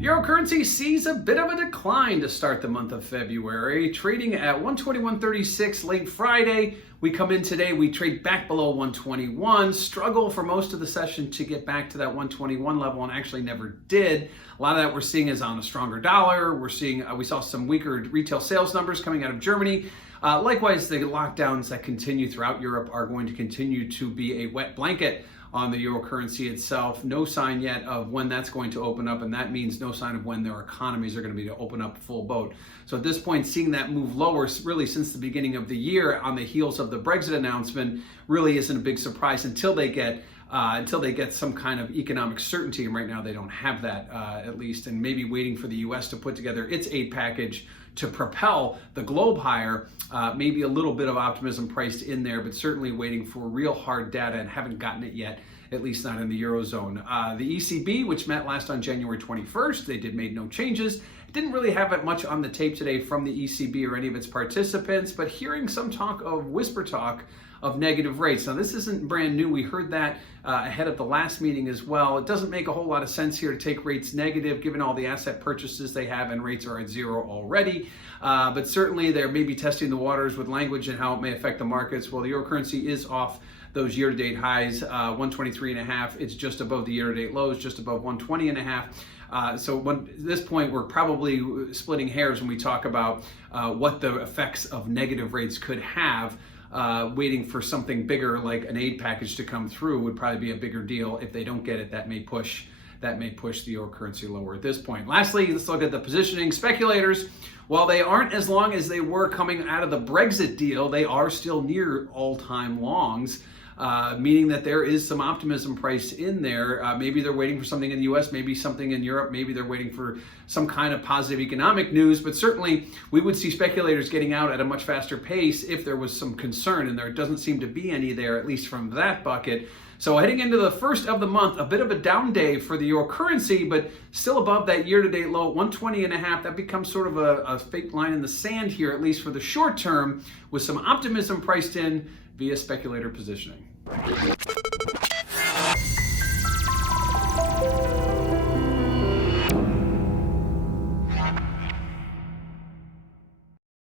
Euro currency sees a bit of a decline to start the month of February, trading at 121.36 late Friday. We come in today, we trade back below 121, struggle for most of the session to get back to that 121 level and actually never did. A lot of that we're seeing is on a stronger dollar. We saw some weaker retail sales numbers coming out of Germany. Likewise, the lockdowns that continue throughout Europe are going to continue to be a wet blanket on the euro currency itself. No sign yet of when that's going to open up, and that means no sign of when their economies are going to be to open up full boat. So at this point, seeing that move lower really since the beginning of the year on the heels of the Brexit announcement really isn't a big surprise until they get some kind of economic certainty, and right now they don't have that at least, and maybe waiting for the US to put together its aid package to propel the globe higher. Maybe a little bit of optimism priced in there, but certainly waiting for real hard data and haven't gotten it yet, at least not in the Eurozone. The ECB, which met last on January 21st, they made no changes. Didn't really have it much on the tape today from the ECB or any of its participants, but hearing some talk of whisper talk of negative rates. Now, this isn't brand new. We heard that ahead of the last meeting as well. It doesn't make a whole lot of sense here to take rates negative given all the asset purchases they have, and rates are at zero already. But certainly they're maybe testing the waters with language and how it may affect the markets. Well, the euro currency is off those year-to-date highs, 123.5. It's just above the year-to-date lows, just above 120.5. So at this point, we're probably splitting hairs when we talk about what the effects of negative rates could have. Waiting for something bigger like an aid package to come through would probably be a bigger deal. If they don't get it, that may push the euro currency lower at this point. Lastly, let's look at the positioning. Speculators, while they aren't as long as they were coming out of the Brexit deal, they are still near all-time longs. Meaning that there is some optimism priced in there. Maybe they're waiting for something in the US, maybe something in Europe, maybe they're waiting for some kind of positive economic news, but certainly we would see speculators getting out at a much faster pace if there was some concern, and there doesn't seem to be any there, at least from that bucket. So heading into the first of the month, a bit of a down day for the euro currency, but still above that year-to-date low, 120.5. That becomes sort of a fake line in the sand here, at least for the short term, with some optimism priced in via speculator positioning.